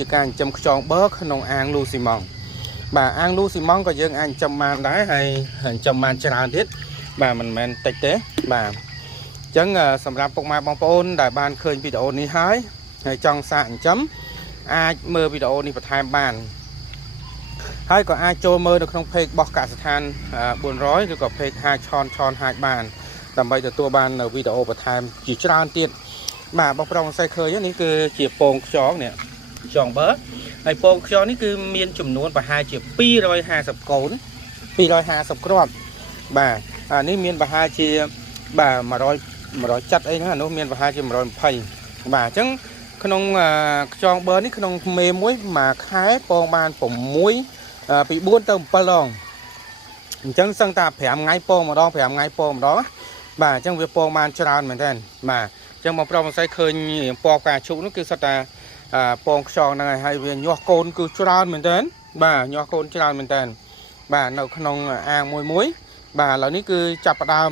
ជាការចំខ្យងបើក្នុងអាងលូស៊ីម៉ង់បាទអាងលូស៊ីម៉ង់ក៏យើងអាចចំបានដែរហើយចំបានច្រើនទៀតបាទមិនមែនតិចទេបាទអញ្ចឹងសម្រាប់ពុកម៉ែបងប្អូនដែលបានឃើញវីដេអូនេះហើយចង់សាកចិញ្ចឹមអាចមើលវីដេអូនេះបន្ថែមបានហើយក៏អាចចូលមើលនៅក្នុង page របស់កសិដ្ឋាន400ឬក៏ page ហាឆនហាចបានដើម្បីទទួលបាននៅវីដេអូបន្ថែមជាច្រើនទៀតបាទបងប្រុសសរសៃឃើញនេះគឺជាពងខ្យងនេះខ្យងបើហើយពងខ្យងនេះគឺមានចំនួនប្រហែលជា250កូន250គ្រាប់បាទអានេះមានប្រហែលជាបាទ170អីហ្នឹងអានោះមានប្រហែលជា120បាទអញ្ចឹងក្នុងខ្យងបើនេះក្នុងមេមួយមួយខែពងបាន6ពី4ទៅ7ដងអញ្ចឹងសឹងតែ5ថ្ងៃពងម្ដង5ថ្ងៃពងម្ដងបាទអញ្ចឹងវាពងបានច្រើនមែនតើបាទអញ្ចឹងបងប្រុសបងស្រីឃើញពណ៌ផ្កាឈូកនោះគឺសុទ្ធតែពងខ្យងហ្នឹងហើយវាញាស់កូនគឺច្រើនមែនតើបាទញាស់កូនច្រើនមែនតើបាទនៅក្នុងអាងមួយបាទឥឡូវនេះគឺចាប់ផ្ដើម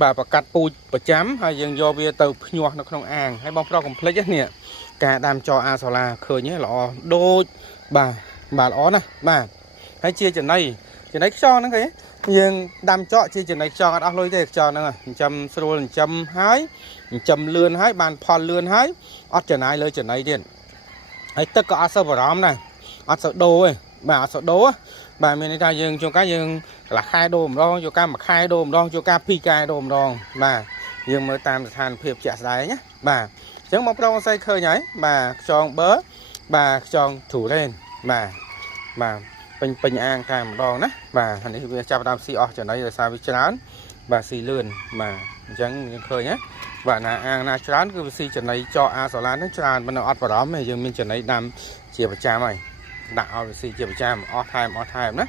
បាទប្រកាត់ពូជប្រចាំហើយយើងយកវាទៅភ្ញាស់នៅក្នុងអាងហើយបងប្រុសកុំភ្លេចនេះការដាំចអាសូឡាឃើញល្អដូចបាទល្អណាស់បាទហើយជាចំណីខ្យងហ្នឹងគេយើងដាំចកជាចំណីខ្យងអត់អស់លុយទេខ្យងហ្នឹងចិញ្ចឹមស្រួលចិញ្ចឹមហើយចិញ្ចឹមលឿនហើយបានផលលឿនហើយអត់ចំណាយលើចំណីទៀតហើយទឹកក៏អត់សូវបារម្ភដែរអត់សូវដូរទេបាទអត់សូវដូរបាទមានន័យថាយើងជួនកាលយើងកន្លះខែដូរម្ដងជួនកាលមួយខែដូរម្ដងជួនកាល2ខែដូរម្ដងបាទយើងមើលតាមស្ថានភាពជាក់ស្ដែងណាបាទអញ្ចឹងបងប្រុសបងស្រីឃើញហើយបាទខ្យងបើបាទខ្យងធូរ៉េនបាទពេញអាងតែម្ដងណាបាទនេះវាចាប់ដើមស៊ីអស់ចំណីដោយសារវាច្រើនបាទស៊ីលឿនបាទអញ្ចឹងយើងឃើញណាបាទណាអាងណាច្រើនគឺវាស៊ីចំណីចកអាសូឡាហ្នឹងច្រើនមិនអត់បារម្ភទេយើងមានចំណីដាំជាប្រចាំហើយដាក់ឲ្យវាស៊ីជាប្រចាំអស់ថែមណា